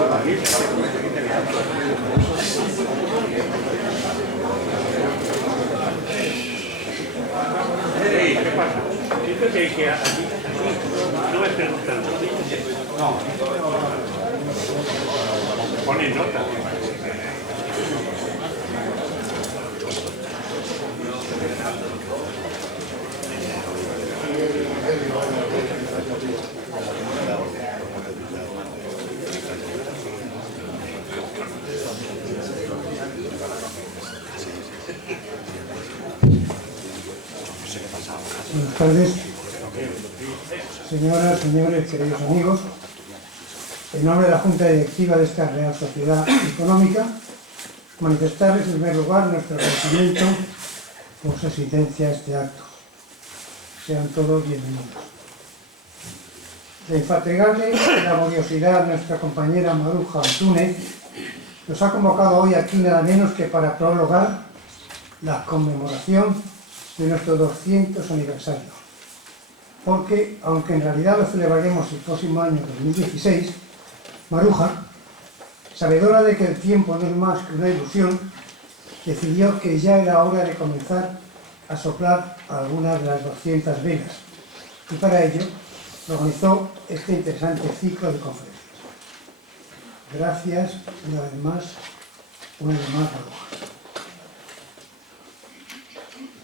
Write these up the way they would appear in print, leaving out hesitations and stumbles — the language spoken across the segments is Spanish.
¿Qué pasa? Siento que aquí no me preguntan. No. Ponen nota. Buenas tardes, señoras, señores, queridos amigos. En nombre de la Junta Directiva de esta Real Sociedad Económica, manifestarles en primer lugar nuestro agradecimiento por su asistencia a este acto. Sean todos bienvenidos. De infatigable laboriosidad, nuestra compañera Maruja Antúnez nos ha convocado hoy aquí nada menos que para prologar la conmemoración de nuestro 200 aniversario. Porque, aunque en realidad lo celebraremos el próximo año 2016, Maruja, sabedora de que el tiempo no es más que una ilusión, decidió que ya era hora de comenzar a soplar algunas de las 200 velas, y para ello organizó este interesante ciclo de conferencias. Gracias una vez más, Maruja.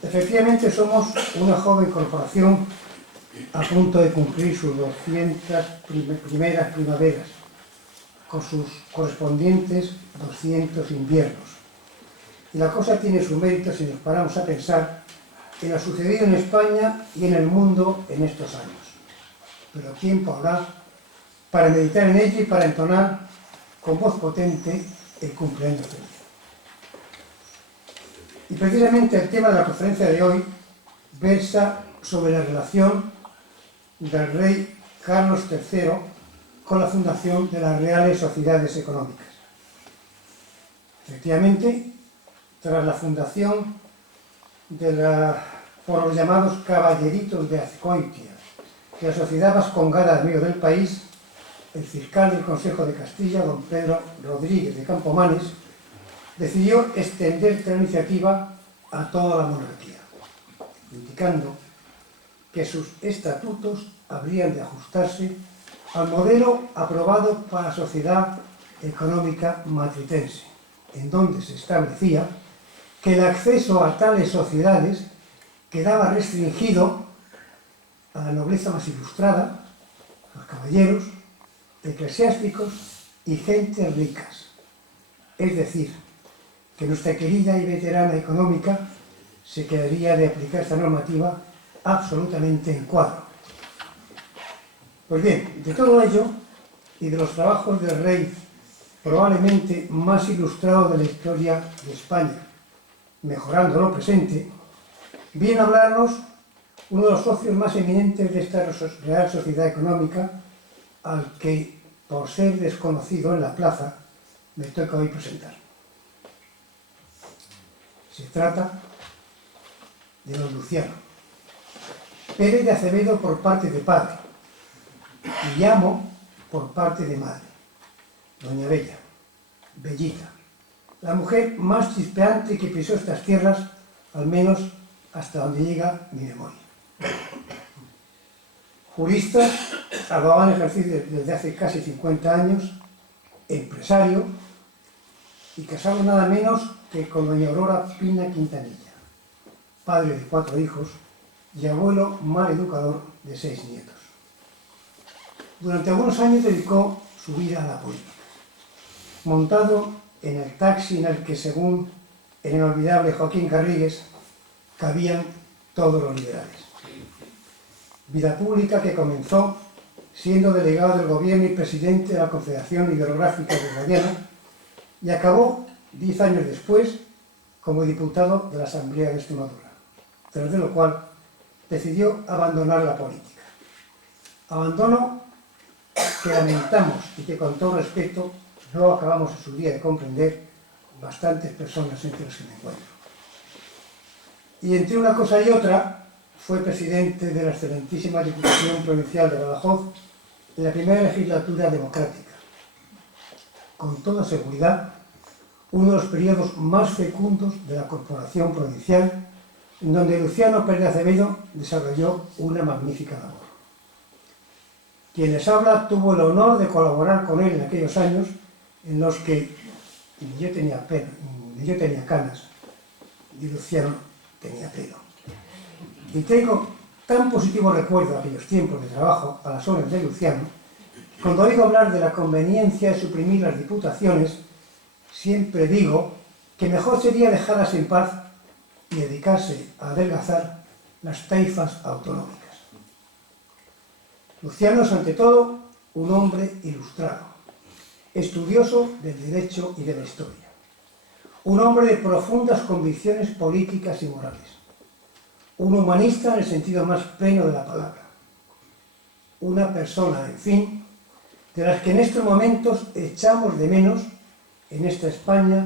Efectivamente somos una joven corporación a punto de cumplir sus 200 primeras primaveras, con sus correspondientes 200 inviernos. Y la cosa tiene su mérito si nos paramos a pensar en lo sucedido en España y en el mundo en estos años. Pero tiempo habrá para meditar en ello y para entonar con voz potente el cumpleaños feliz. Y precisamente el tema de la conferencia de hoy versa sobre la relación del rey Carlos III con la fundación de las Reales Sociedades Económicas. Efectivamente, tras la fundación por los llamados Caballeritos de Azcoitia, de la Sociedad Vascongada del medio del país, el fiscal del Consejo de Castilla, don Pedro Rodríguez de Campomanes, decidió extender la iniciativa a toda la monarquía, indicando que sus estatutos habrían de ajustarse al modelo aprobado para la Sociedad Económica Matritense, en donde se establecía que el acceso a tales sociedades quedaba restringido a la nobleza más ilustrada, a los caballeros, eclesiásticos y gentes ricas. Es decir, que nuestra querida y veterana económica se quedaría de aplicar esta normativa absolutamente en cuadro. Pues bien, de todo ello y de los trabajos del rey probablemente más ilustrado de la historia de España, mejorando lo presente, viene a hablarnos uno de los socios más eminentes de esta Real Sociedad Económica, al que, por ser desconocido en la plaza, me toca hoy presentar. Se trata de don Luciano Pérez de Acevedo por parte de padre y Llamo por parte de madre, doña Bella, Bellita, la mujer más chispeante que pisó estas tierras, al menos hasta donde llega mi memoria. Jurista, abogado en ejercicio desde hace casi 50 años, empresario y casado nada menos que con doña Aurora Pina Quintanilla, padre de 4 hijos y abuelo mal educador de 6 nietos. Durante algunos años dedicó su vida a la política, montado en el taxi en el que, según el inolvidable Joaquín Garrigues, cabían todos los liberales. Vida pública que comenzó siendo delegado del gobierno y presidente de la Confederación Hidrográfica de Guadiana y acabó 10 años después como diputado de la Asamblea de Extremadura, tras de lo cual decidió abandonar la política. Abandono que lamentamos y que, con todo respeto, no acabamos en su día de comprender bastantes personas entre las que me encuentro. Y entre una cosa y otra, fue presidente de la excelentísima Diputación Provincial de Badajoz en la primera legislatura democrática. con toda seguridad, uno de los periodos más fecundos de la corporación provincial, en donde Luciano Pérez Acevedo desarrolló una magnífica labor. Quien les habla tuvo el honor de colaborar con él en aquellos años en los que ni yo tenía canas y Luciano tenía pelo. Y tengo tan positivo recuerdo de aquellos tiempos de trabajo a las órdenes de Luciano, cuando oigo hablar de la conveniencia de suprimir las diputaciones, siempre digo que mejor sería dejarlas en paz y dedicarse a adelgazar las taifas autonómicas. Luciano es ante todo un hombre ilustrado, estudioso del derecho y de la historia, un hombre de profundas convicciones políticas y morales, un humanista en el sentido más pleno de la palabra, una persona, en fin, de las que en estos momentos echamos de menos en esta España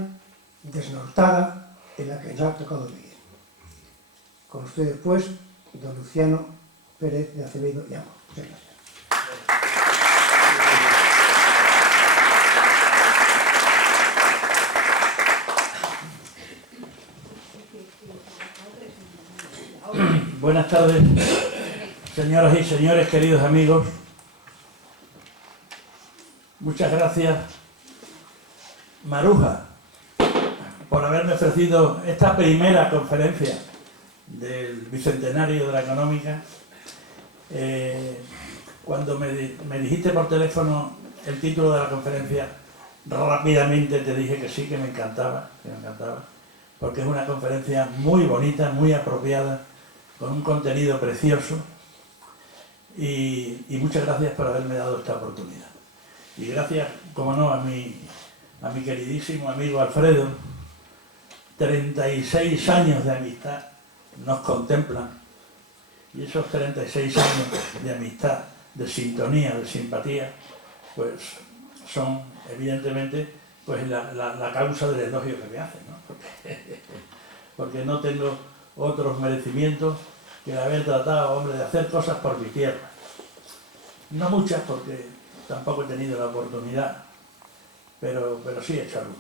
desnortada en la que nos ha tocado vivir. Con ustedes, pues, don Luciano Pérez de Acevedo y Amo. Muchas gracias. Buenas tardes, señoras y señores, queridos amigos. Muchas gracias, Maruja, por haberme ofrecido esta primera conferencia del Bicentenario de la Económica. Cuando me dijiste por teléfono el título de la conferencia, rápidamente te dije que sí, que me encantaba, porque es una conferencia muy bonita, muy apropiada, con un contenido precioso, y muchas gracias por haberme dado esta oportunidad. Y gracias, como no, a mi queridísimo amigo Alfredo. 36 años de amistad nos contemplan, y esos 36 años de amistad, de sintonía, de simpatía, pues son evidentemente pues la causa del elogio que me hacen, ¿no? Porque no tengo otros merecimientos que haber tratado, hombre, de hacer cosas por mi tierra. No muchas, porque tampoco he tenido la oportunidad, pero sí he hecho alguna.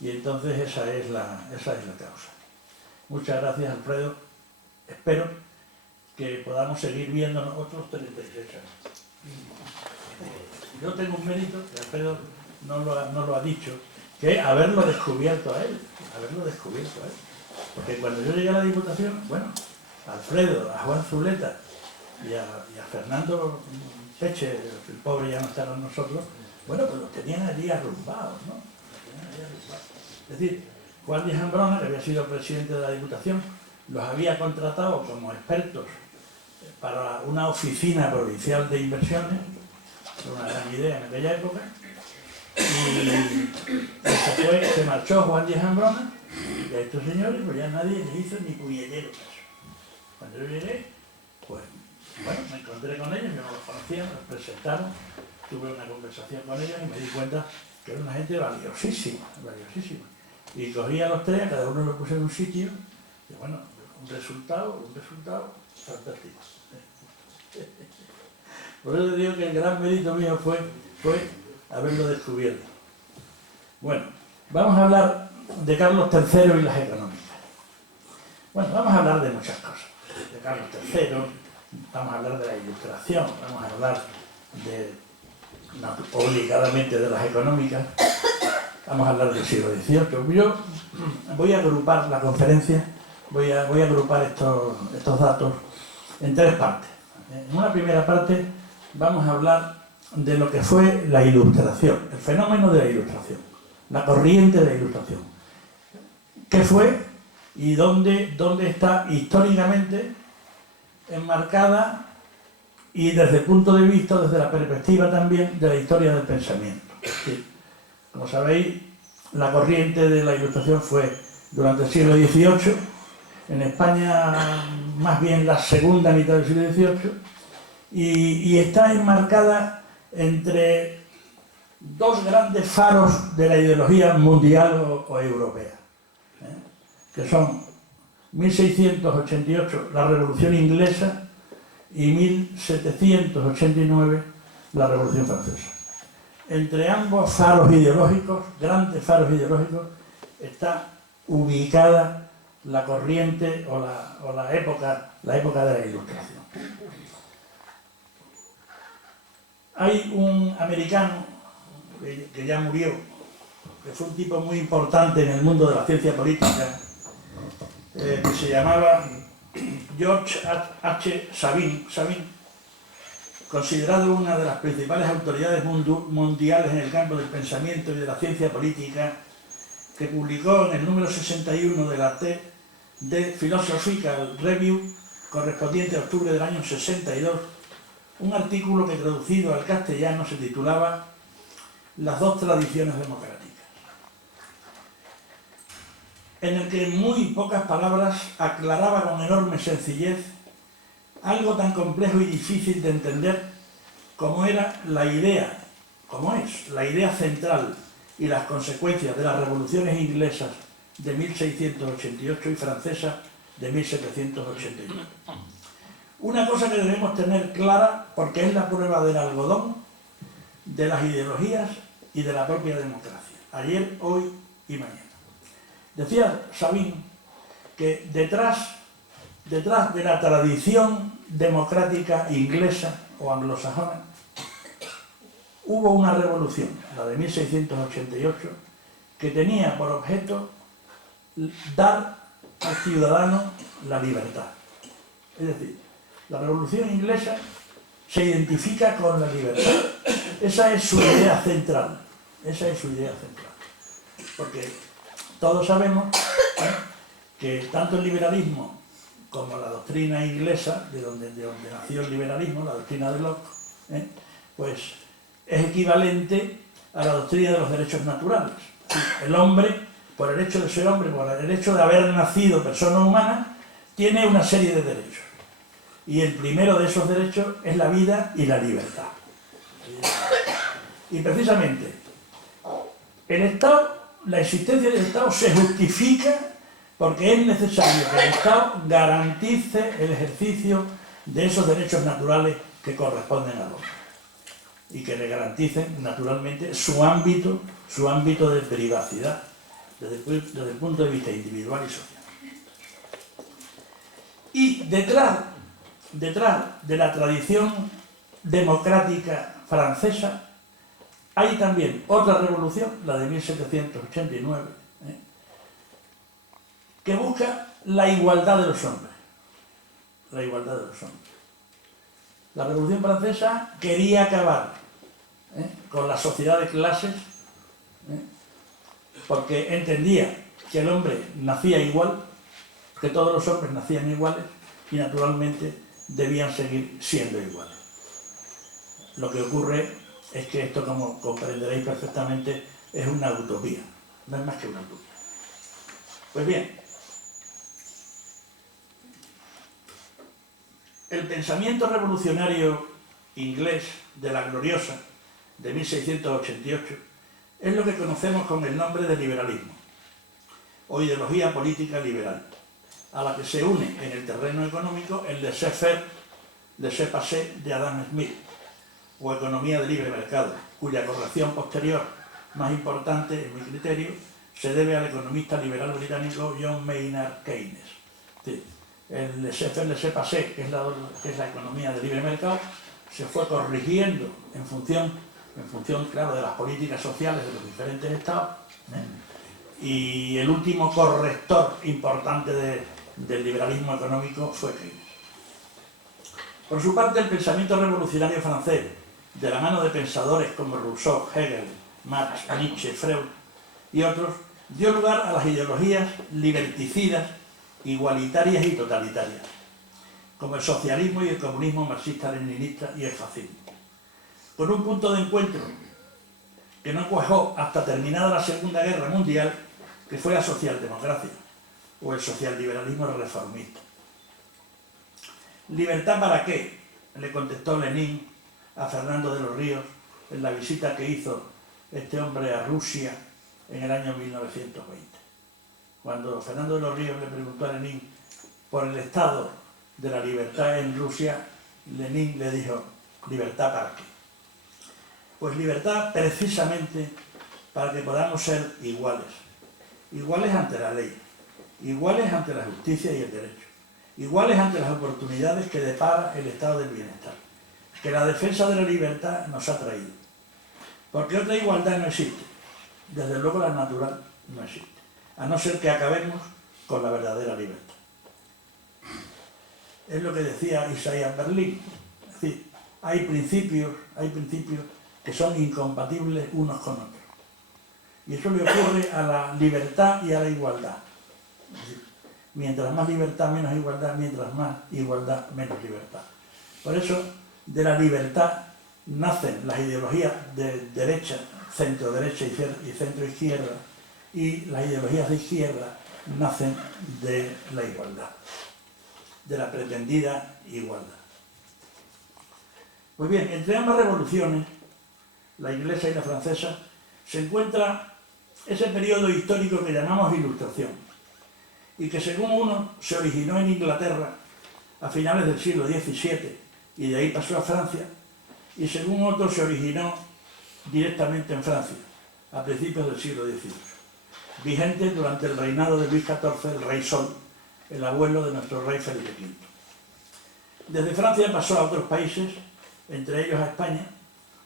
Y entonces esa es la causa. Muchas gracias, Alfredo. Espero que podamos seguir viéndonos otros 36 años. Yo tengo un mérito, que Alfredo no lo ha dicho, que es haberlo descubierto a él. Porque cuando yo llegué a la Diputación, bueno, a Alfredo, a Juan Zuleta y a Fernando Peche, el pobre ya no está con nosotros, bueno, pues los tenían allí arrumbados, ¿no? Es decir, Juan Díaz Ambrona, que había sido presidente de la Diputación, los había contratado como expertos para una oficina provincial de inversiones, una gran idea en aquella época, y se marchó Juan Díaz Ambrona, y a estos señores pues ya nadie les hizo ni puñetero caso. Cuando yo llegué, pues bueno, me encontré con ellos, yo no los conocía, me presentaron, tuve una conversación con ellos y me di cuenta que era una gente valiosísima. Y cogí a los tres, a cada uno lo puse en un sitio, y bueno, un resultado fantástico. Por eso te digo que el gran mérito mío fue haberlo descubierto. Bueno, vamos a hablar de Carlos III y las económicas. Bueno, vamos a hablar de muchas cosas. De Carlos III, vamos a hablar de la Ilustración, vamos a hablar obligadamente de las económicas, vamos a hablar del siglo XVIII. Yo voy a agrupar la conferencia, voy a agrupar estos datos en tres partes. En una primera parte vamos a hablar de lo que fue la Ilustración, el fenómeno de la Ilustración, la corriente de la Ilustración. ¿Qué fue y dónde está históricamente enmarcada y desde el punto de vista, desde la perspectiva también de la historia del pensamiento? Sí. Como sabéis, la corriente de la Ilustración fue durante el siglo XVIII, en España más bien la segunda mitad del siglo XVIII, y está enmarcada entre dos grandes faros de la ideología mundial o europea, que son 1688, la Revolución Inglesa, y 1789, la Revolución Francesa. entre ambos faros ideológicos, grandes faros ideológicos, está ubicada la corriente o la época de la Ilustración. Hay un americano que ya murió, que fue un tipo muy importante en el mundo de la ciencia política, que se llamaba George H. Sabin, considerado una de las principales autoridades mundiales en el campo del pensamiento y de la ciencia política, que publicó en el número 61 de la The Philosophical Review, correspondiente a octubre del año 62, un artículo que traducido al castellano se titulaba Las dos tradiciones democráticas, en el que en muy pocas palabras aclaraba con enorme sencillez algo tan complejo y difícil de entender como era la idea, como es la idea central y las consecuencias de las revoluciones inglesas de 1688 y francesa de 1789. Una cosa que debemos tener clara porque es la prueba del algodón de las ideologías y de la propia democracia, ayer, hoy y mañana. Decía Sabin que detrás de la tradición democrática inglesa o anglosajona hubo una revolución, la de 1688, que tenía por objeto dar al ciudadano la libertad. Es decir, la revolución inglesa se identifica con la libertad. Esa es su idea central. Esa es su idea central. Porque todos sabemos que tanto el liberalismo como la doctrina inglesa, de donde nació el liberalismo, la doctrina de Locke, pues es equivalente a la doctrina de los derechos naturales. El hombre, por el hecho de ser hombre, por el hecho de haber nacido persona humana, tiene una serie de derechos. Y el primero de esos derechos es la vida y la libertad. Y precisamente, el Estado, la existencia del Estado se justifica porque es necesario que el Estado garantice el ejercicio de esos derechos naturales que corresponden al hombre y que le garanticen naturalmente su ámbito de privacidad desde el punto de vista individual y social. Y detrás de la tradición democrática francesa hay también otra revolución, la de 1789, que busca la igualdad de los hombres. La igualdad de los hombres. La Revolución Francesa quería acabar con la sociedad de clases, porque entendía que el hombre nacía igual, que todos los hombres nacían iguales y naturalmente debían seguir siendo iguales. Lo que ocurre es que esto, como comprenderéis perfectamente, es una utopía, no es más que una utopía. Pues bien, el pensamiento revolucionario inglés de la Gloriosa de 1688 es lo que conocemos con el nombre de liberalismo o ideología política liberal, a la que se une en el terreno económico el laissez-faire, laissez-passer de Adam Smith, o economía de libre mercado, cuya corrección posterior más importante, en mi criterio, se debe al economista liberal británico John Maynard Keynes. El laissez-faire, laissez-passer, que es la economía de libre mercado, se fue corrigiendo en función, claro, de las políticas sociales de los diferentes estados, y el último corrector importante del liberalismo económico fue Keynes. Por su parte, el pensamiento revolucionario francés, de la mano de pensadores como Rousseau, Hegel, Marx, Nietzsche, Freud y otros, dio lugar a las ideologías liberticidas, igualitarias y totalitarias, como el socialismo y el comunismo marxista-leninista y el fascismo, con un punto de encuentro que no cuajó hasta terminada la Segunda Guerra Mundial, que fue la socialdemocracia o el socialliberalismo reformista. ¿Libertad para qué?, le contestó Lenin a Fernando de los Ríos en la visita que hizo este hombre a Rusia en el año 1920. Cuando Fernando de los Ríos le preguntó a Lenin por el estado de la libertad en Rusia, Lenin le dijo: ¿libertad para qué? Pues libertad precisamente para que podamos ser iguales. Iguales ante la ley, iguales ante la justicia y el derecho, iguales ante las oportunidades que depara el estado del bienestar, que la defensa de la libertad nos ha traído. Porque otra igualdad no existe, desde luego la natural no existe, a no ser que acabemos con la verdadera libertad. Es lo que decía Isaías Berlin, es decir, hay principios que son incompatibles unos con otros. Y eso le ocurre a la libertad y a la igualdad. Es decir, mientras más libertad, menos igualdad, mientras más igualdad, menos libertad. Por eso, de la libertad nacen las ideologías de derecha, centro-derecha y centro-izquierda, y las ideologías de izquierda nacen de la igualdad, de la pretendida igualdad. Pues bien, entre ambas revoluciones, la inglesa y la francesa, se encuentra ese periodo histórico que llamamos Ilustración, y que según uno se originó en Inglaterra a finales del siglo XVII y de ahí pasó a Francia, y según otro se originó directamente en Francia a principios del siglo XVIII, vigente durante el reinado de Luis XIV, el Rey Sol, el abuelo de nuestro rey Felipe V. Desde Francia pasó a otros países, entre ellos a España,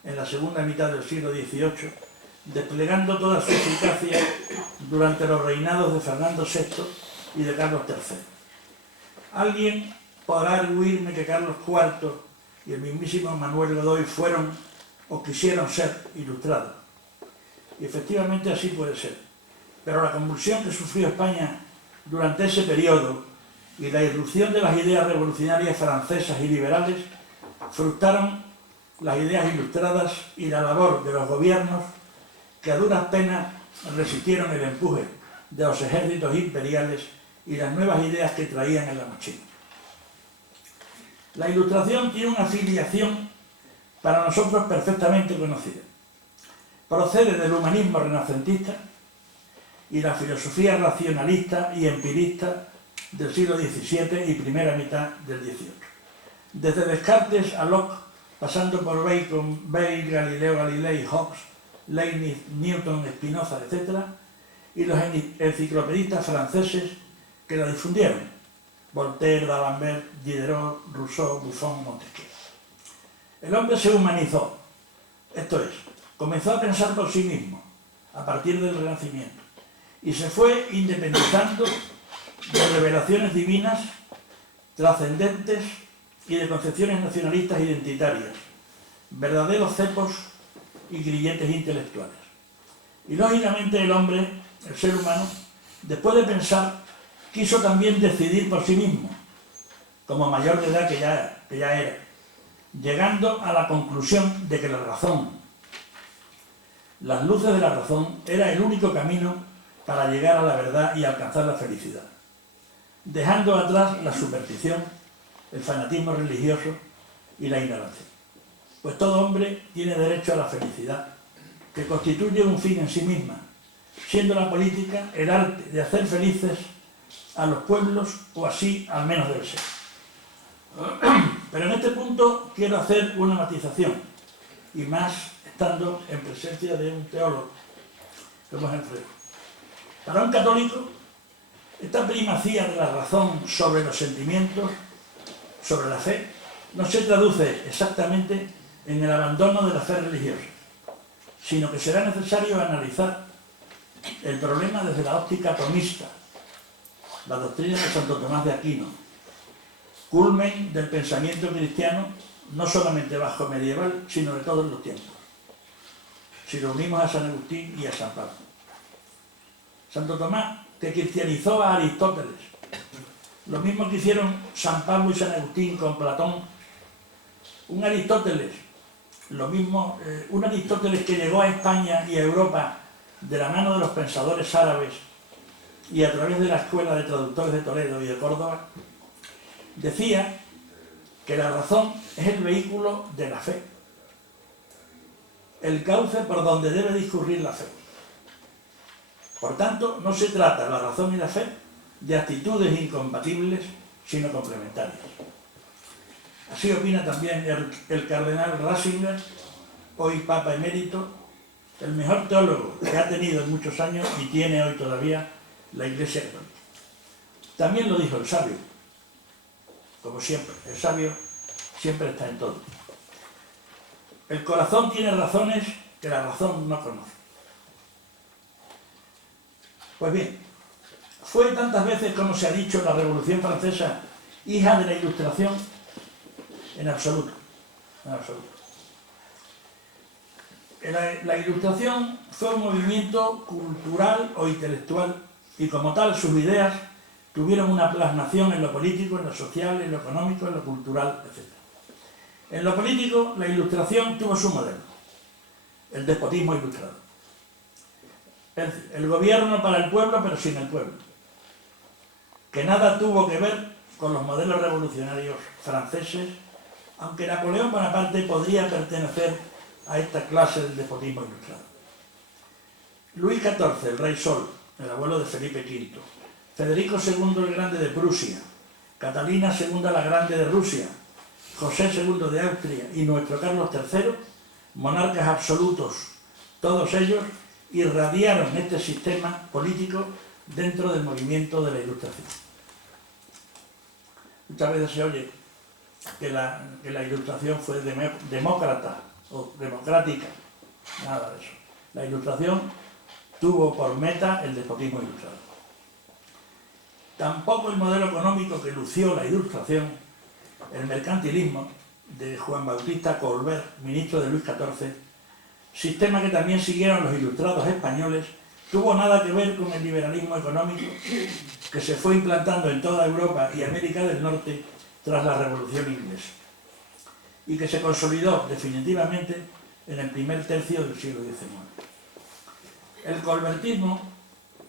en la segunda mitad del siglo XVIII, desplegando toda su eficacia durante los reinados de Fernando VI y de Carlos III. Alguien podrá arguirme que Carlos IV y el mismísimo Manuel Godoy fueron o quisieron ser ilustrados. Y efectivamente así puede ser. Pero la convulsión que sufrió España durante ese periodo y la irrupción de las ideas revolucionarias francesas y liberales frustraron las ideas ilustradas y la labor de los gobiernos que a duras penas resistieron el empuje de los ejércitos imperiales y las nuevas ideas que traían en la mochila. La Ilustración tiene una filiación para nosotros perfectamente conocida. Procede del humanismo renacentista y la filosofía racionalista y empirista del siglo XVII y primera mitad del XVIII. Desde Descartes a Locke, pasando por Bacon, Bale, Galileo Galilei, Hobbes, Leibniz, Newton, Spinoza, etc., y los enciclopedistas franceses que la difundieron: Voltaire, D'Alembert, Diderot, Rousseau, Buffon, Montesquieu. El hombre se humanizó, esto es, comenzó a pensar por sí mismo, a partir del Renacimiento, y se fue independizando de revelaciones divinas, trascendentes y de concepciones nacionalistas identitarias, verdaderos cepos y grilletes intelectuales. Y lógicamente el hombre, el ser humano, después de pensar, quiso también decidir por sí mismo, como mayor de edad que ya era, llegando a la conclusión de que la razón, las luces de la razón, era el único camino para llegar a la verdad y alcanzar la felicidad, dejando atrás la superstición, el fanatismo religioso y la ignorancia. Pues todo hombre tiene derecho a la felicidad, que constituye un fin en sí misma, siendo la política el arte de hacer felices a los pueblos, o así al menos debe ser. Pero en este punto quiero hacer una matización, y más estando en presencia de un teólogo, como es Alfredo. Para un católico, esta primacía de la razón sobre los sentimientos, sobre la fe, no se traduce exactamente en el abandono de la fe religiosa, sino que será necesario analizar el problema desde la óptica tomista, la doctrina de Santo Tomás de Aquino, culmen del pensamiento cristiano, no solamente bajo medieval, sino de todos los tiempos, si lo unimos a San Agustín y a San Pablo. Santo Tomás, que cristianizó a Aristóteles, lo mismo que hicieron San Pablo y San Agustín con Platón. Un Aristóteles que llegó a España y a Europa de la mano de los pensadores árabes y a través de la Escuela de Traductores de Toledo y de Córdoba, decía que la razón es el vehículo de la fe, el cauce por donde debe discurrir la fe. Por tanto, no se trata, la razón y la fe, de actitudes incompatibles, sino complementarias. Así opina también el cardenal Ratzinger hoy Papa emérito, el mejor teólogo que ha tenido en muchos años y tiene hoy todavía la Iglesia Católica. También lo dijo el sabio, como siempre, el sabio siempre está en todo. El corazón tiene razones que la razón no conoce. Pues bien, ¿fue tantas veces como se ha dicho la Revolución Francesa hija de la Ilustración? En absoluto, en absoluto. La Ilustración fue un movimiento cultural o intelectual y como tal sus ideas tuvieron una plasmación en lo político, en lo social, en lo económico, en lo cultural, etc. En lo político, la Ilustración tuvo su modelo, el despotismo ilustrado. Es decir, el gobierno para el pueblo pero sin el pueblo, que nada tuvo que ver con los modelos revolucionarios franceses, aunque Napoleón Bonaparte podría pertenecer a esta clase del despotismo ilustrado. Luis XIV, el rey Sol, el abuelo de Felipe V, Federico II el Grande de Prusia, Catalina II la Grande de Rusia, José II de Austria y nuestro Carlos III, monarcas absolutos, todos ellos irradiaron este sistema político dentro del movimiento de la Ilustración. Muchas veces se oye que la Ilustración fue demócrata o democrática. Nada de eso. La Ilustración tuvo por meta el despotismo ilustrado. Tampoco el modelo económico que lució la Ilustración, el mercantilismo de Juan Bautista Colbert, ministro de Luis XIV, sistema que también siguieron los ilustrados españoles, tuvo nada que ver con el liberalismo económico que se fue implantando en toda Europa y América del Norte tras la Revolución Inglesa y que se consolidó definitivamente en el primer tercio del siglo XIX. El colbertismo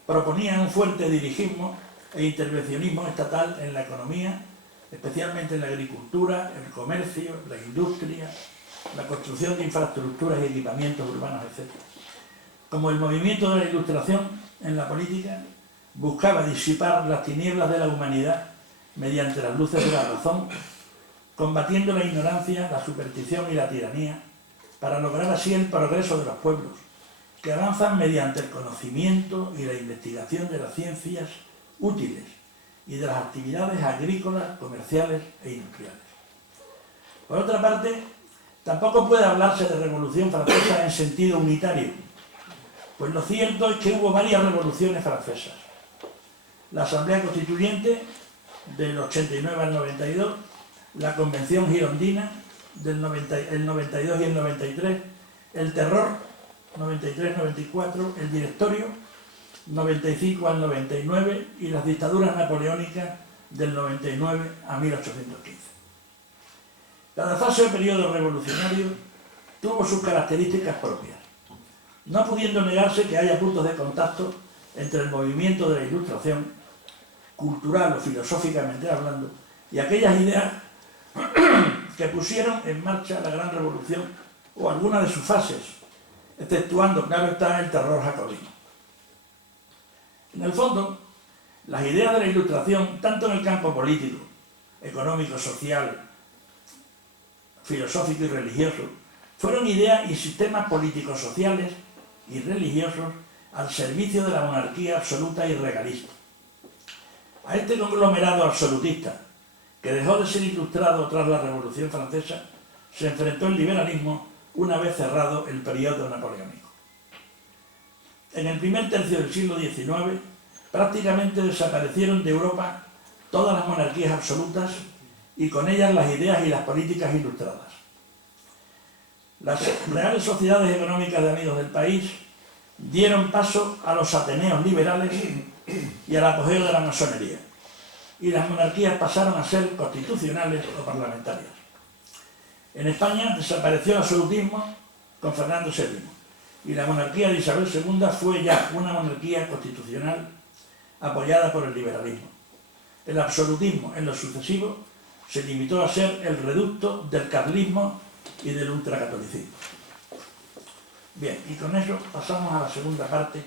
proponía un fuerte dirigismo e intervencionismo estatal en la economía, especialmente en la agricultura, el comercio, la industria, la construcción de infraestructuras y equipamientos urbanos, etc. Como el movimiento de la Ilustración en la política buscaba disipar las tinieblas de la humanidad mediante las luces de la razón, combatiendo la ignorancia, la superstición y la tiranía, para lograr así el progreso de los pueblos, que avanzan mediante el conocimiento y la investigación de las ciencias útiles y de las actividades agrícolas, comerciales e industriales. Por otra parte, tampoco puede hablarse de Revolución Francesa en sentido unitario, pues lo cierto es que hubo varias revoluciones francesas. La Asamblea Constituyente del 89 al 92, la Convención Girondina del 92 y el 93, el Terror 93-94, el Directorio 95 al 99 y las dictaduras napoleónicas del 99 a 1815. Cada fase o periodo revolucionario tuvo sus características propias, no pudiendo negarse que haya puntos de contacto entre el movimiento de la Ilustración, cultural o filosóficamente hablando, y aquellas ideas que pusieron en marcha la Gran Revolución o alguna de sus fases, exceptuando, claro está, el terror jacobino. En el fondo, las ideas de la Ilustración, tanto en el campo político, económico, social, filosófico y religioso, fueron ideas y sistemas políticos, sociales y religiosos al servicio de la monarquía absoluta y regalista. A este conglomerado absolutista, que dejó de ser ilustrado tras la Revolución Francesa, se enfrentó el liberalismo una vez cerrado el periodo napoleónico. En el primer tercio del siglo XIX, prácticamente desaparecieron de Europa todas las monarquías absolutas y con ellas las ideas y las políticas ilustradas. Las reales sociedades económicas de amigos del país dieron paso a los ateneos liberales y al apogeo de la masonería, y las monarquías pasaron a ser constitucionales o parlamentarias. En España desapareció el absolutismo con Fernando VII, y la monarquía de Isabel II fue ya una monarquía constitucional apoyada por el liberalismo. El absolutismo, en lo sucesivo, se limitó a ser el reducto del carlismo y del ultracatolicismo. Bien, y con eso pasamos a la segunda parte,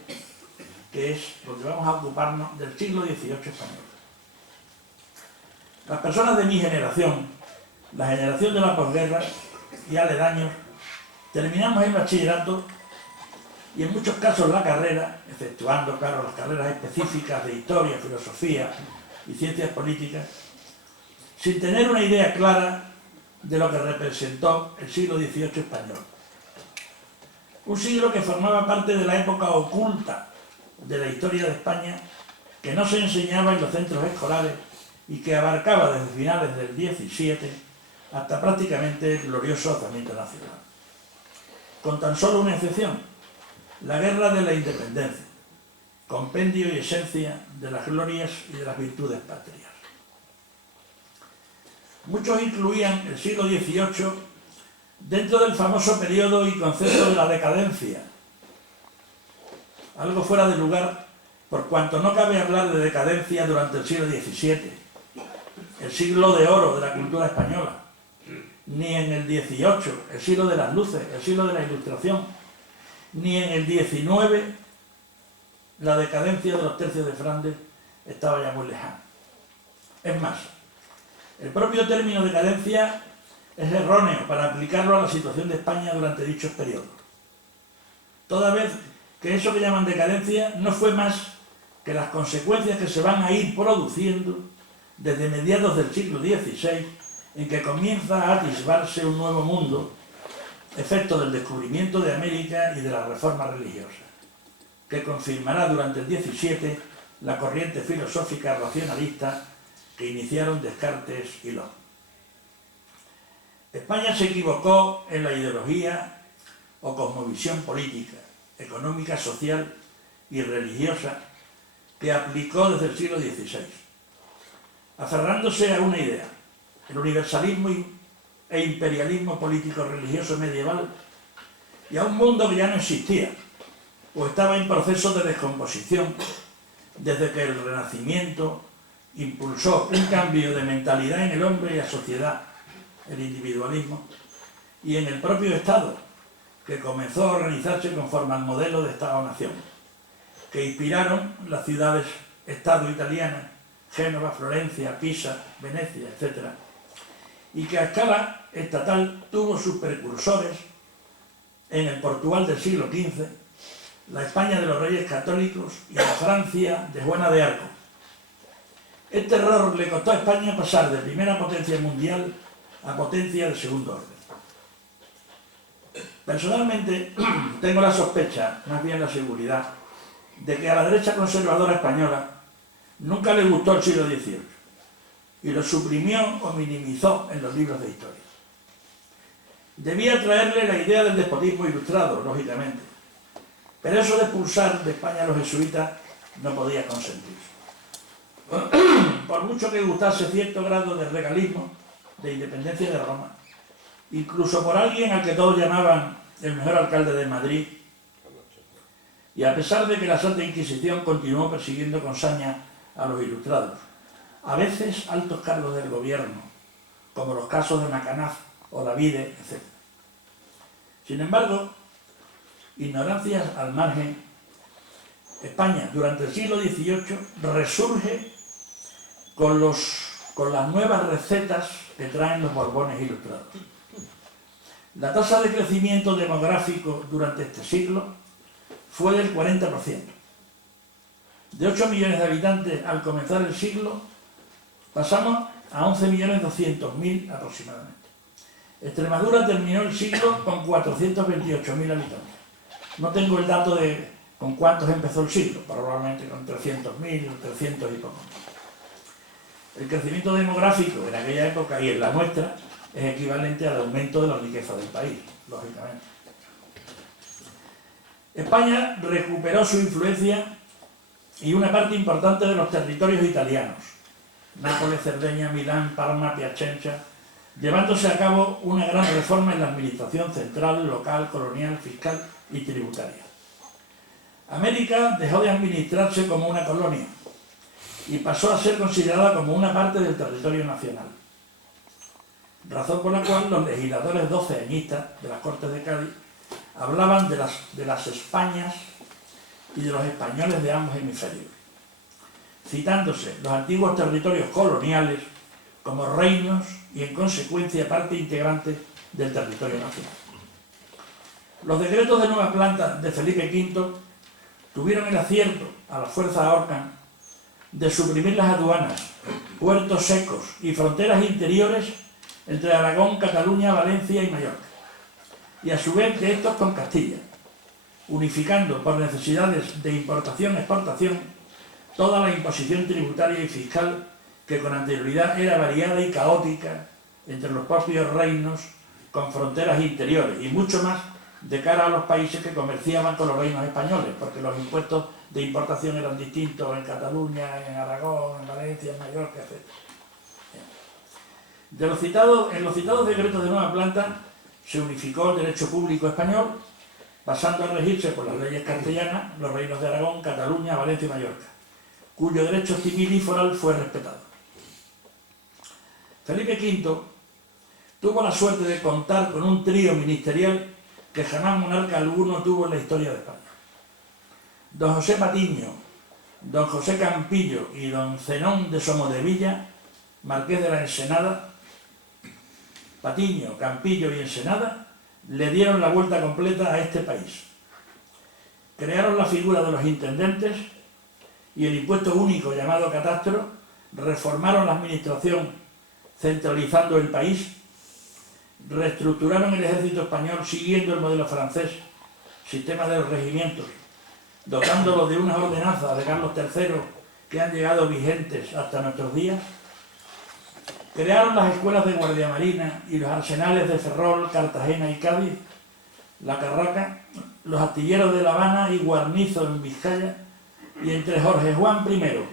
que es donde vamos a ocuparnos del siglo XVIII español. Las personas de mi generación, la generación de la posguerra y aledaños, terminamos el bachillerato y en muchos casos la carrera, exceptuando, claro, las carreras específicas de historia, filosofía y ciencias políticas, sin tener una idea clara de lo que representó el siglo XVIII español. Un siglo que formaba parte de la época oculta de la historia de España, que no se enseñaba en los centros escolares y que abarcaba desde finales del XVII hasta prácticamente el glorioso alzamiento nacional. Con tan solo una excepción: la Guerra de la Independencia, compendio y esencia de las glorias y de las virtudes patrias. Muchos incluían el siglo XVIII dentro del famoso periodo y concepto de la decadencia, algo fuera de lugar por cuanto no cabe hablar de decadencia durante el siglo XVII, el siglo de oro de la cultura española, ni en el XVIII, el siglo de las luces, el siglo de la Ilustración, ni en el XIX la decadencia de los tercios de Flandes estaba ya muy lejana. Es más, el propio término decadencia es erróneo para aplicarlo a la situación de España durante dichos periodos, toda vez que eso que llaman decadencia no fue más que las consecuencias que se van a ir produciendo desde mediados del siglo XVI, en que comienza a atisbarse un nuevo mundo, efecto del descubrimiento de América y de la reforma religiosa, que confirmará durante el XVII la corriente filosófica racionalista que iniciaron Descartes y Locke. España se equivocó en la ideología o cosmovisión política, económica, social y religiosa que aplicó desde el siglo XVI, aferrándose a una idea: el universalismo e imperialismo político-religioso medieval, y a un mundo que ya no existía o estaba en proceso de descomposición desde que el Renacimiento impulsó un cambio de mentalidad en el hombre y la sociedad, el individualismo, y en el propio Estado, que comenzó a organizarse conforme al modelo de Estado-Nación, que inspiraron las ciudades-estado italianas, Génova, Florencia, Pisa, Venecia, etc., y que a escala estatal tuvo sus precursores en el Portugal del siglo XV, la España de los Reyes Católicos y la Francia de Juana de Arco. Este error le costó a España pasar de primera potencia mundial a potencia de segundo orden. Personalmente tengo la sospecha, más bien la seguridad, de que a la derecha conservadora española nunca le gustó el siglo XVIII y lo suprimió o minimizó en los libros de historia. Debía traerle la idea del despotismo ilustrado, lógicamente, pero eso de expulsar de España a los jesuitas no podía consentirse. Por mucho que gustase cierto grado de regalismo, de independencia de Roma, incluso por alguien al que todos llamaban el mejor alcalde de Madrid, y a pesar de que la Santa Inquisición continuó persiguiendo con saña a los ilustrados, a veces altos cargos del gobierno, como los casos de Macanaz o Davide, etc. Sin embargo, ignorancias al margen, España durante el siglo XVIII resurge con las nuevas recetas que traen los Borbones ilustrados. La tasa de crecimiento demográfico durante este siglo fue del 40%. De 8 millones de habitantes al comenzar el siglo, pasamos a 11.200.000 aproximadamente. Extremadura terminó el siglo con 428.000 habitantes. No tengo el dato de con cuántos empezó el siglo, probablemente con 300.000, 300 y poco. El crecimiento demográfico en aquella época y en la nuestra es equivalente al aumento de la riqueza del país, lógicamente. España recuperó su influencia y una parte importante de los territorios italianos, Nápoles, Cerdeña, Milán, Parma, Piacenza, llevándose a cabo una gran reforma en la administración central, local, colonial, fiscal y tributaria. América dejó de administrarse como una colonia y pasó a ser considerada como una parte del territorio nacional, razón por la cual los legisladores doceañistas de las Cortes de Cádiz hablaban de las Españas y de los españoles de ambos hemisferios, citándose los antiguos territorios coloniales como reinos y en consecuencia parte integrante del territorio nacional. Los decretos de nueva planta de Felipe V tuvieron el acierto a las fuerzas Orcan de suprimir las aduanas, puertos secos y fronteras interiores entre Aragón, Cataluña, Valencia y Mallorca, y a su vez de estos con Castilla, unificando por necesidades de importación-exportación toda la imposición tributaria y fiscal que con anterioridad era variada y caótica entre los propios reinos con fronteras interiores y mucho más de cara a los países que comerciaban con los reinos españoles, porque los impuestos de importación eran distintos en Cataluña, en Aragón, en Valencia, en Mallorca, etc. En los citados decretos de nueva planta se unificó el derecho público español, pasando a regirse por las leyes castellanas los reinos de Aragón, Cataluña, Valencia y Mallorca, cuyo derecho civil y foral fue respetado. Felipe V tuvo la suerte de contar con un trío ministerial que jamás monarca alguno tuvo en la historia de España. Don José Patiño, don José Campillo y don Zenón de Somodevilla, marqués de la Ensenada. Patiño, Campillo y Ensenada le dieron la vuelta completa a este país. Crearon la figura de los intendentes y el impuesto único llamado catastro, reformaron la administración centralizando el país, reestructuraron el ejército español siguiendo el modelo francés, sistema de los regimientos, dotándolo de unas ordenanzas de Carlos III que han llegado vigentes hasta nuestros días. Crearon las escuelas de Guardia Marina y los arsenales de Ferrol, Cartagena y Cádiz, La Carraca, los astilleros de La Habana y Guarnizo en Vizcaya, y entre Jorge Juan I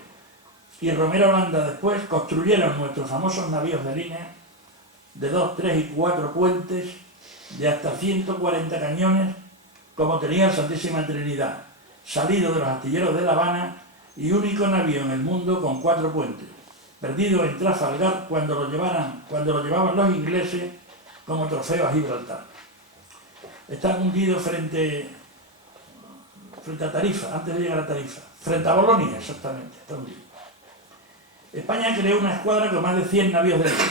y Romero Holanda después construyeron nuestros famosos navíos de línea de 2, 3 y 4 puentes de hasta 140 cañones, como tenía el Santísima Trinidad, salido de los astilleros de La Habana y único navío en el mundo con 4 puentes, perdido en Trafalgar cuando lo llevaban los ingleses como trofeo a Gibraltar. Está hundido frente a Tarifa, antes de llegar a Tarifa, frente a Bolonia, exactamente, está hundido. España creó una escuadra con más de 100 navíos de guerra.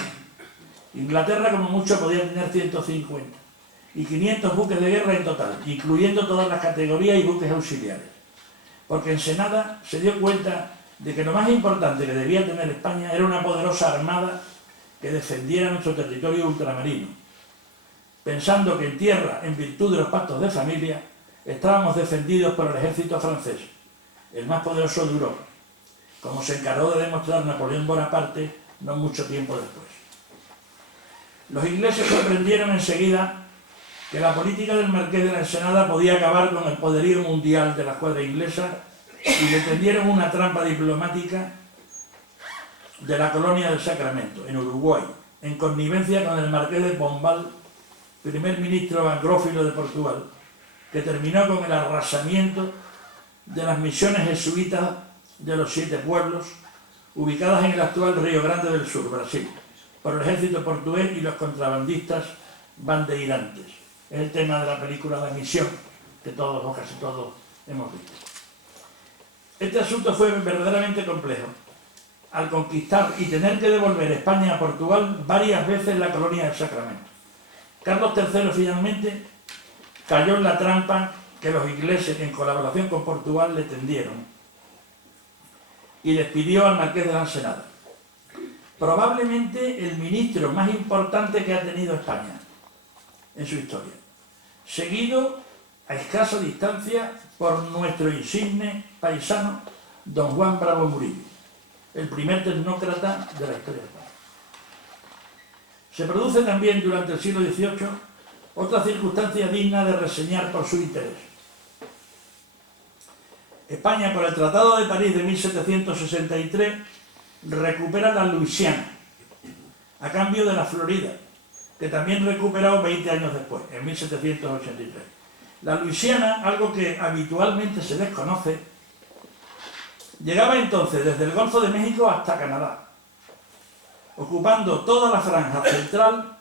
Inglaterra, como mucho, podía tener 150, y 500 buques de guerra en total, incluyendo todas las categorías y buques auxiliares. Porque Ensenada se dio cuenta de que lo más importante que debía tener España era una poderosa armada que defendiera nuestro territorio ultramarino, pensando que en tierra, en virtud de los pactos de familia, estábamos defendidos por el ejército francés, el más poderoso de Europa, como se encargó de demostrar Napoleón Bonaparte no mucho tiempo después. Los ingleses comprendieron enseguida que la política del Marqués de la Ensenada podía acabar con el poderío mundial de la escuadra inglesa y le tendieron una trampa diplomática de la colonia del Sacramento, en Uruguay, en connivencia con el Marqués de Pombal, primer ministro angrófilo de Portugal, que terminó con el arrasamiento de las misiones jesuitas de los 7 pueblos, ubicadas en el actual Río Grande del Sur, Brasil, por el ejército portugués y los contrabandistas bandeirantes. Es el tema de la película La Misión, que todos o casi todos hemos visto. Este asunto fue verdaderamente complejo. Al conquistar y tener que devolver España a Portugal varias veces la colonia del Sacramento, Carlos III finalmente cayó en la trampa que los ingleses, en colaboración con Portugal, le tendieron y despidió al Marqués de la Ensenada, probablemente el ministro más importante que ha tenido España en su historia, seguido a escasa distancia por nuestro insigne paisano don Juan Bravo Murillo, el primer tecnócrata de la historia de España. Se produce también durante el siglo XVIII otra circunstancia digna de reseñar por su interés. España, por el Tratado de París de 1763, recupera la Luisiana, a cambio de la Florida, que también recuperó 20 años después, en 1783. La Luisiana, algo que habitualmente se desconoce, llegaba entonces desde el Golfo de México hasta Canadá, ocupando toda la franja central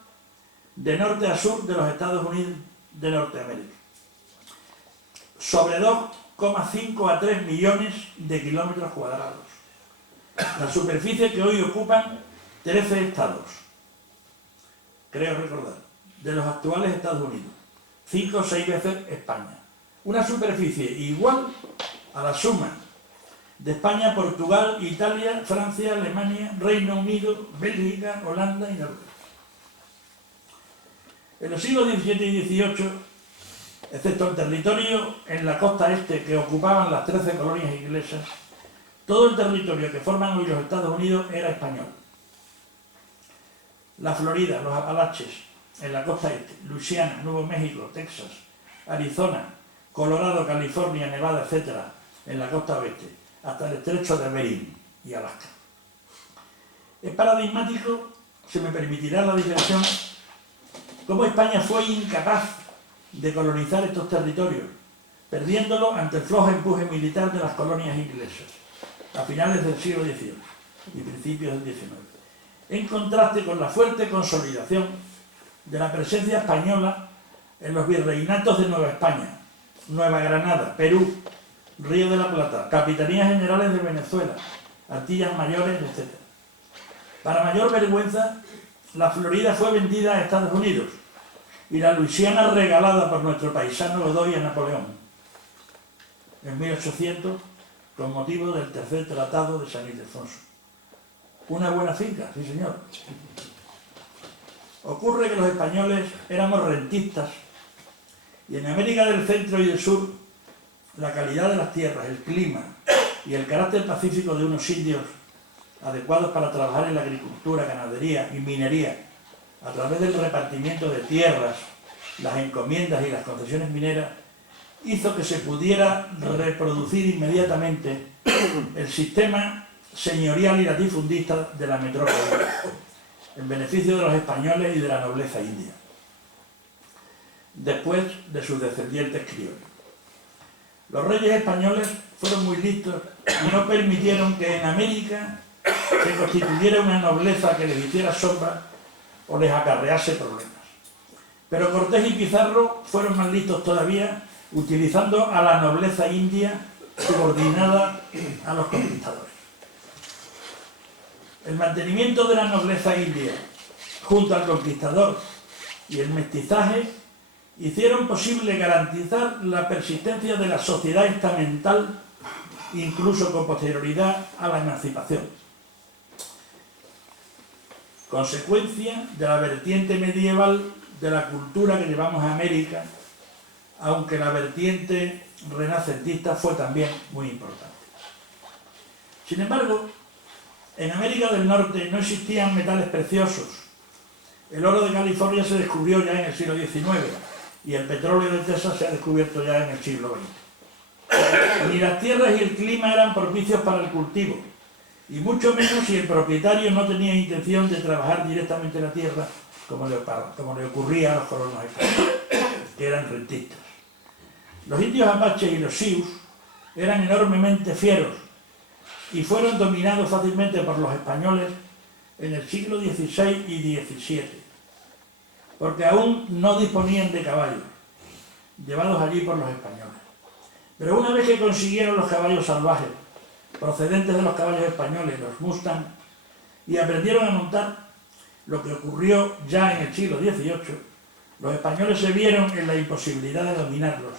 de norte a sur de los Estados Unidos de Norteamérica, sobre 2,5 a 3 millones de kilómetros cuadrados, la superficie que hoy ocupan 13 estados, creo recordar, de los actuales Estados Unidos, 5 o 6 veces España. Una superficie igual a la suma de España, Portugal, Italia, Francia, Alemania, Reino Unido, Bélgica, Holanda y Noruega. En los siglos XVII y XVIII, excepto el territorio en la costa este que ocupaban las 13 colonias inglesas, todo el territorio que forman hoy los Estados Unidos era español. La Florida, los Apalaches, en la costa este, Luisiana, Nuevo México, Texas, Arizona, Colorado, California, Nevada, etc., en la costa oeste, hasta el estrecho de Bering y Alaska. Es paradigmático, se me permitirá la digresión, cómo España fue incapaz de colonizar estos territorios, perdiéndolo ante el flojo empuje militar de las colonias inglesas, a finales del siglo XVIII y principios del XIX, en contraste con la fuerte consolidación de la presencia española en los virreinatos de Nueva España, Nueva Granada, Perú, Río de la Plata, Capitanías Generales de Venezuela, Antillas Mayores, etc. Para mayor vergüenza, la Florida fue vendida a Estados Unidos y la Luisiana regalada por nuestro paisano Godoy a Napoleón en 1800 con motivo del tercer tratado de San Ildefonso. Una buena finca, sí señor. Ocurre que los españoles éramos rentistas y en América del Centro y del Sur la calidad de las tierras, el clima y el carácter pacífico de unos indios adecuados para trabajar en la agricultura, ganadería y minería a través del repartimiento de tierras, las encomiendas y las concesiones mineras, hizo que se pudiera reproducir inmediatamente el sistema señorial y latifundista de la metrópoli, en beneficio de los españoles y de la nobleza india, después de sus descendientes criollos. Los reyes españoles fueron muy listos y no permitieron que en América se constituyera una nobleza que les hiciera sombra o les acarrease problemas. Pero Cortés y Pizarro fueron más listos todavía, utilizando a la nobleza india subordinada a los conquistadores. El mantenimiento de la nobleza india junto al conquistador y el mestizaje hicieron posible garantizar la persistencia de la sociedad estamental, incluso con posterioridad a la emancipación. Consecuencia de la vertiente medieval de la cultura que llevamos a América, aunque la vertiente renacentista fue también muy importante. Sin embargo, en América del Norte no existían metales preciosos. El oro de California se descubrió ya en el siglo XIX y el petróleo de Texas se ha descubierto ya en el siglo XX. Ni las tierras y el clima eran propicios para el cultivo, y mucho menos si el propietario no tenía intención de trabajar directamente la tierra, como le ocurría a los colonos españoles, que eran rentistas. Los indios apaches y los sioux eran enormemente fieros y fueron dominados fácilmente por los españoles en el siglo XVI y XVII, porque aún no disponían de caballos, llevados allí por los españoles. Pero una vez que consiguieron los caballos salvajes, procedentes de los caballos españoles, los Mustang, y aprendieron a montar, lo que ocurrió ya en el siglo XVIII, los españoles se vieron en la imposibilidad de dominarlos,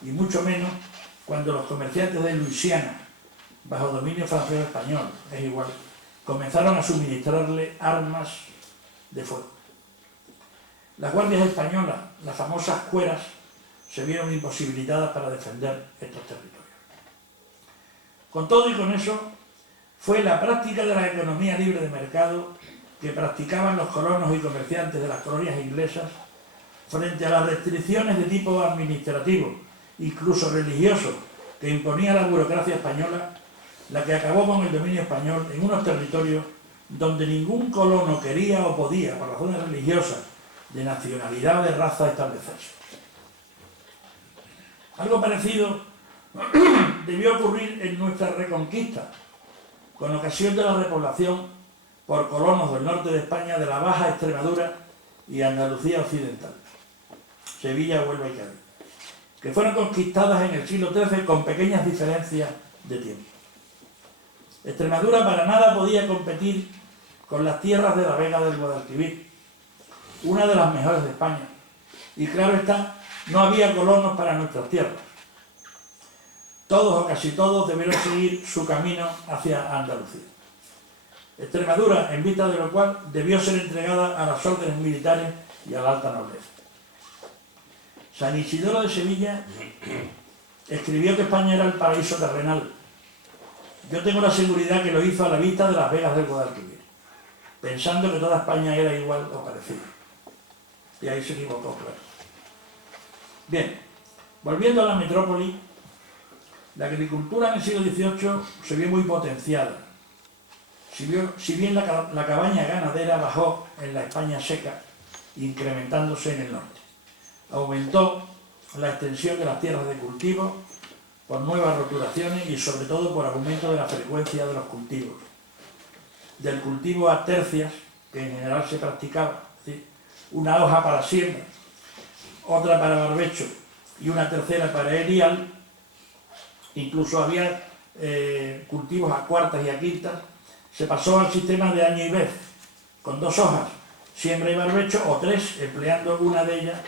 y mucho menos cuando los comerciantes de Luisiana, bajo dominio francés español, es igual, comenzaron a suministrarle armas de fuego. Las guardias españolas, las famosas cueras, se vieron imposibilitadas para defender estos territorios. Con todo y con eso, fue la práctica de la economía libre de mercado que practicaban los colonos y comerciantes de las colonias inglesas frente a las restricciones de tipo administrativo, incluso religioso, que imponía la burocracia española, la que acabó con el dominio español en unos territorios donde ningún colono quería o podía, por razones religiosas, de nacionalidad o de raza, establecerse. Algo parecido debió ocurrir en nuestra reconquista, con ocasión de la repoblación por colonos del norte de España de la Baja Extremadura y Andalucía Occidental, Sevilla, Huelva y Cádiz, que fueron conquistadas en el siglo XIII con pequeñas diferencias de tiempo. Extremadura para nada podía competir con las tierras de la Vega del Guadalquivir, una de las mejores de España, y claro está, no había colonos para nuestras tierras. Todos o casi todos debieron seguir su camino hacia Andalucía. Extremadura, en vista de lo cual, debió ser entregada a las órdenes militares y a la alta nobleza. San Isidoro de Sevilla escribió que España era el paraíso terrenal. Yo tengo la seguridad que lo hizo a la vista de las vegas del Guadalquivir, pensando que toda España era igual o parecida. Y ahí se equivocó, claro. Bien, volviendo a la metrópoli, la agricultura en el siglo XVIII se vio muy potenciada. Si bien la cabaña ganadera bajó en la España seca, incrementándose en el norte. Aumentó la extensión de las tierras de cultivo por nuevas roturaciones y sobre todo por aumento de la frecuencia de los cultivos. Del cultivo a tercias, que en general se practicaba, es decir, una hoja para siembra, otra para barbecho y una tercera para erial. Incluso había cultivos a cuartas y a quintas. Se pasó al sistema de año y vez, con 2 hojas, siembra y barbecho, o 3, empleando una de ellas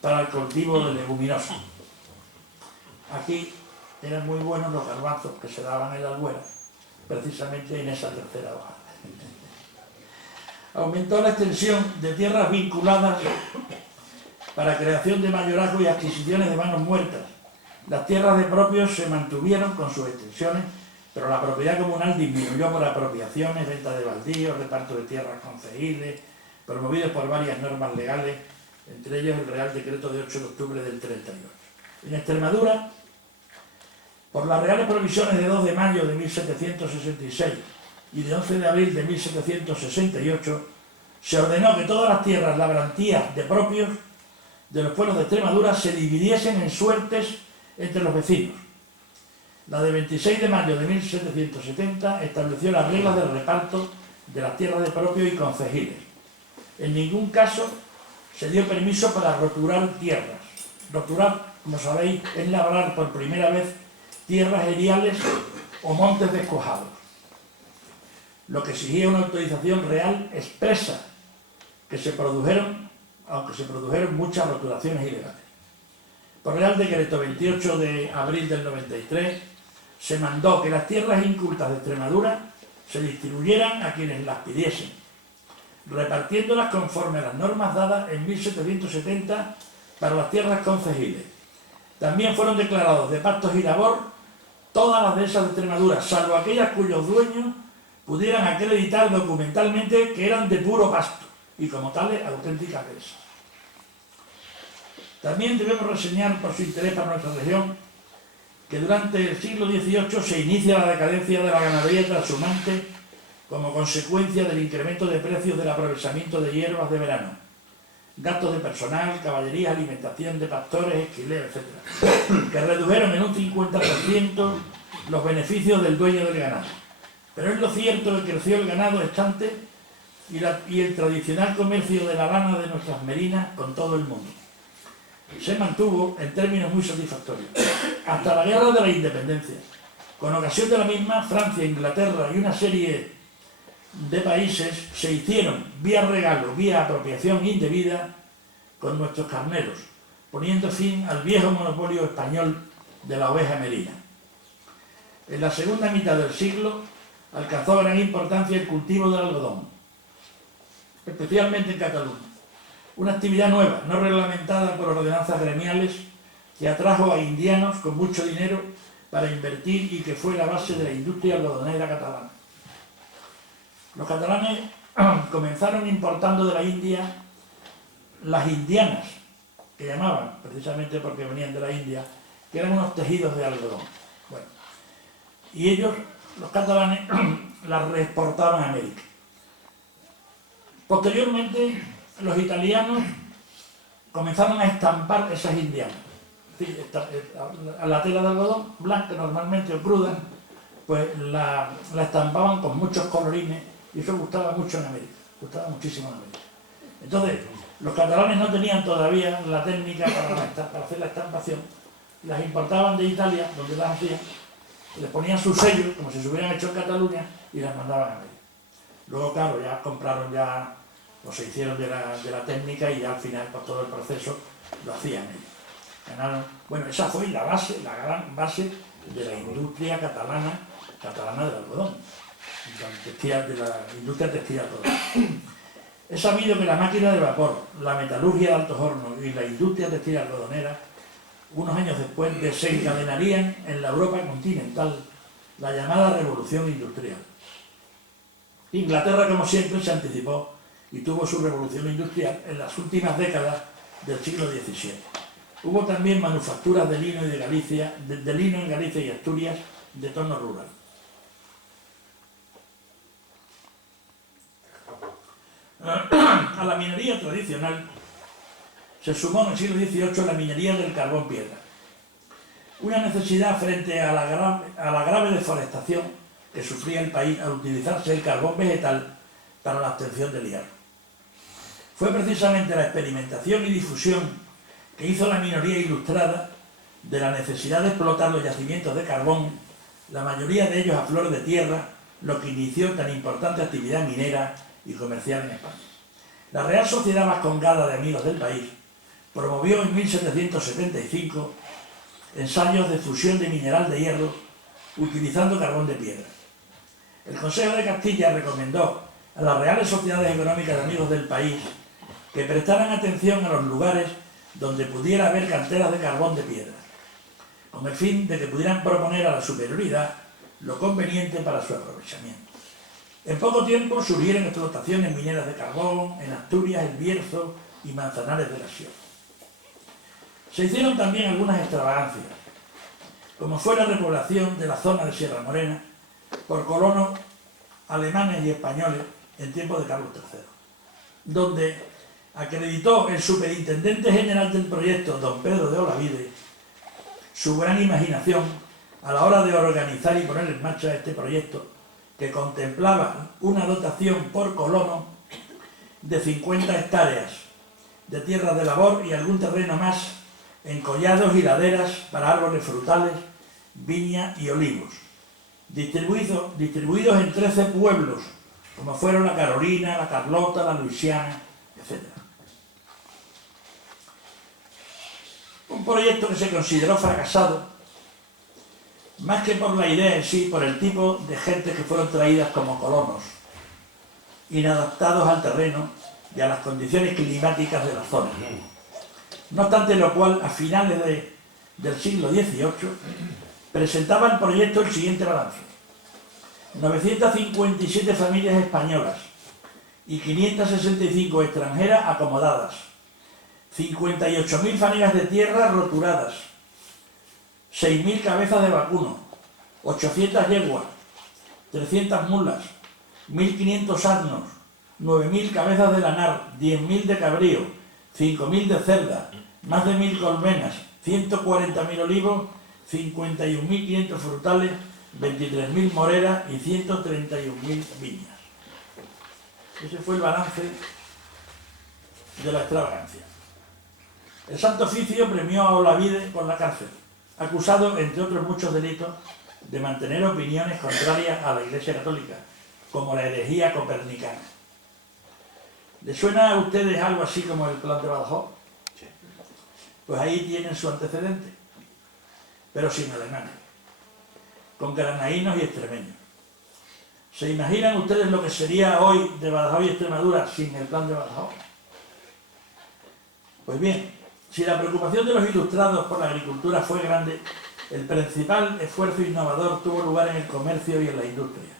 para el cultivo de leguminosas. Aquí eran muy buenos los garbanzos que se daban en la albuera, precisamente en esa tercera hoja. Aumentó la extensión de tierras vinculadas para creación de mayorazgo y adquisiciones de manos muertas. Las tierras de propios se mantuvieron con sus extensiones, pero la propiedad comunal disminuyó por apropiaciones, venta de baldíos, reparto de tierras concejiles, promovidos por varias normas legales, entre ellos el Real Decreto de 8 de octubre del 38. En Extremadura, por las reales provisiones de 2 de mayo de 1766 y de 11 de abril de 1768, se ordenó que todas las tierras labrantías de propios de los pueblos de Extremadura se dividiesen en suertes entre los vecinos. La de 26 de mayo de 1770 estableció las reglas del reparto de las tierras de propio y concejiles. En ningún caso se dio permiso para roturar tierras. Roturar, como sabéis, es labrar por primera vez tierras eriales o montes descojados, lo que exigía una autorización real expresa, que se produjeron, aunque se produjeron muchas roturaciones ilegales. Por Real Decreto 28 de abril del 93, se mandó que las tierras incultas de Extremadura se distribuyeran a quienes las pidiesen, repartiéndolas conforme a las normas dadas en 1770 para las tierras concejiles. También fueron declarados de pactos y labor todas las dehesas de Extremadura, salvo aquellas cuyos dueños pudieran acreditar documentalmente que eran de puro pasto y como tales auténticas dehesas. También debemos reseñar, por su interés para nuestra región, que durante el siglo XVIII se inicia la decadencia de la ganadería trashumante como consecuencia del incremento de precios del aprovechamiento de hierbas de verano, gastos de personal, caballería, alimentación de pastores, esquileros, etc., que redujeron en un 50% los beneficios del dueño del ganado. Pero es lo cierto que creció el ganado estante y el tradicional comercio de la lana de nuestras merinas con todo el mundo. Se mantuvo en términos muy satisfactorios, hasta la Guerra de la Independencia. Con ocasión de la misma, Francia, Inglaterra y una serie de países se hicieron, vía regalo, vía apropiación indebida, con nuestros carneros, poniendo fin al viejo monopolio español de la oveja merina. En la segunda mitad del siglo alcanzó gran importancia el cultivo del algodón, especialmente en Cataluña. Una actividad nueva, no reglamentada por ordenanzas gremiales, que atrajo a indianos con mucho dinero para invertir y que fue la base de la industria algodonera catalana. Los catalanes comenzaron importando de la India las indianas, que llamaban, precisamente porque venían de la India, que eran unos tejidos de algodón. Bueno, y ellos, los catalanes, las reexportaban a América. Posteriormente, los italianos comenzaron a estampar esas indianas. A la tela de algodón blanca, normalmente o cruda, pues la estampaban con muchos colorines y eso gustaba mucho en América, gustaba muchísimo en América. Entonces, los catalanes no tenían todavía la técnica para hacer la estampación, las importaban de Italia, donde las hacían, les ponían sus sellos, como si se hubieran hecho en Cataluña, y las mandaban a América. Luego, claro, ya compraron o se hicieron de la técnica y ya al final, por todo el proceso, lo hacían ellos. Ganaron. Bueno, esa fue la base, la gran base de la industria catalana del algodón, de la industria textil del algodón. Es sabido que la máquina de vapor, la metalurgia de altos hornos y la industria textil algodonera, unos años después, desencadenarían en la Europa continental la llamada revolución industrial. Inglaterra, como siempre, se anticipó y tuvo su revolución industrial en las últimas décadas del siglo XVII. Hubo también manufacturas de lino, de lino en Galicia y Asturias de tono rural. A la minería tradicional se sumó en el siglo XVIII la minería del carbón piedra, una necesidad frente a la grave deforestación que sufría el país al utilizarse el carbón vegetal para la obtención del hierro. Fue precisamente la experimentación y difusión que hizo la minoría ilustrada de la necesidad de explotar los yacimientos de carbón, la mayoría de ellos a flor de tierra, lo que inició tan importante actividad minera y comercial en España. La Real Sociedad Vascongada de Amigos del País promovió en 1775 ensayos de fusión de mineral de hierro utilizando carbón de piedra. El Consejo de Castilla recomendó a las Reales Sociedades Económicas de Amigos del País que prestaran atención a los lugares donde pudiera haber canteras de carbón de piedra, con el fin de que pudieran proponer a la superioridad lo conveniente para su aprovechamiento. En poco tiempo surgieron explotaciones mineras de carbón en Asturias, El Bierzo y Manzanares de la Sierra. Se hicieron también algunas extravagancias, como fue la repoblación de la zona de Sierra Morena por colonos alemanes y españoles en tiempos de Carlos III, donde acreditó el superintendente general del proyecto, don Pedro de Olavide, su gran imaginación a la hora de organizar y poner en marcha este proyecto, que contemplaba una dotación por colono de 50 hectáreas de tierras de labor y algún terreno más en collados y laderas para árboles frutales, viña y olivos, distribuidos en 13 pueblos, como fueron la Carolina, la Carlota, la Luisiana, etc. Un proyecto que se consideró fracasado, más que por la idea en sí, por el tipo de gente que fueron traídas como colonos, inadaptados al terreno y a las condiciones climáticas de la zona. No obstante lo cual, a finales del siglo XVIII, presentaba el proyecto el siguiente balance: 957 familias españolas y 565 extranjeras acomodadas, 58.000 fanegas de tierra roturadas, 6.000 cabezas de vacuno, 800 yeguas, 300 mulas, 1.500 asnos, 9.000 cabezas de lanar, 10.000 de cabrío, 5.000 de cerda, más de 1.000 colmenas, 140.000 olivos, 51.500 frutales, 23.000 moreras y 131.000 viñas. Ese fue el balance de la extravagancia. El Santo Oficio premió a Olavide con la cárcel, acusado, entre otros muchos delitos, de mantener opiniones contrarias a la Iglesia Católica, como la herejía copernicana. ¿Les suena a ustedes algo así como el Plan de Badajoz? Sí. Pues ahí tienen su antecedente, pero sin alemanes, con granaínos y extremeños. ¿Se imaginan ustedes lo que sería hoy de Badajoz y Extremadura sin el Plan de Badajoz? Pues bien, si la preocupación de los ilustrados por la agricultura fue grande, el principal esfuerzo innovador tuvo lugar en el comercio y en la industria.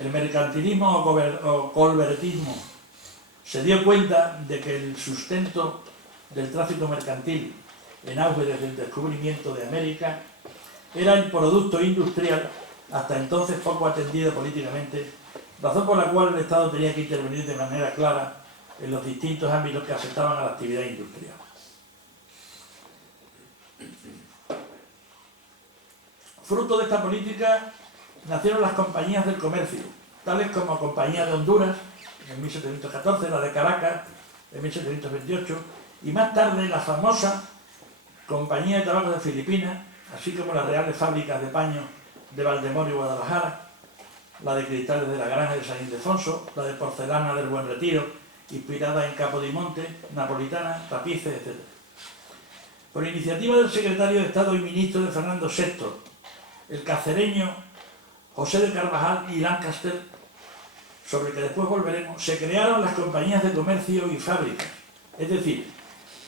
El mercantilismo o colbertismo se dio cuenta de que el sustento del tráfico mercantil, en auge desde el descubrimiento de América, era el producto industrial, hasta entonces poco atendido políticamente, razón por la cual el Estado tenía que intervenir de manera clara en los distintos ámbitos que afectaban a la actividad industrial. Fruto de esta política nacieron las compañías del comercio, tales como Compañía de Honduras, en 1714, la de Caracas, en 1728, y más tarde la famosa Compañía de Tabaco de Filipinas, así como las reales fábricas de paño de Valdemoro y Guadalajara, la de cristales de la Granja de San Ildefonso, la de porcelana del Buen Retiro, inspirada en Capodimonte, napolitana, tapices, etc. Por iniciativa del secretario de Estado y ministro de Fernando VI, el cacereño José de Carvajal y Lancaster, sobre el que después volveremos, se crearon las compañías de comercio y fábricas. Es decir,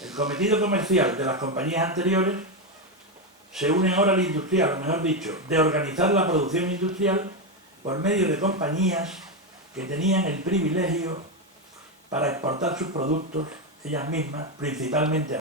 el cometido comercial de las compañías anteriores se une ahora al industrial, o mejor dicho, de organizar la producción industrial por medio de compañías que tenían el privilegio para exportar sus productos, ellas mismas, principalmente a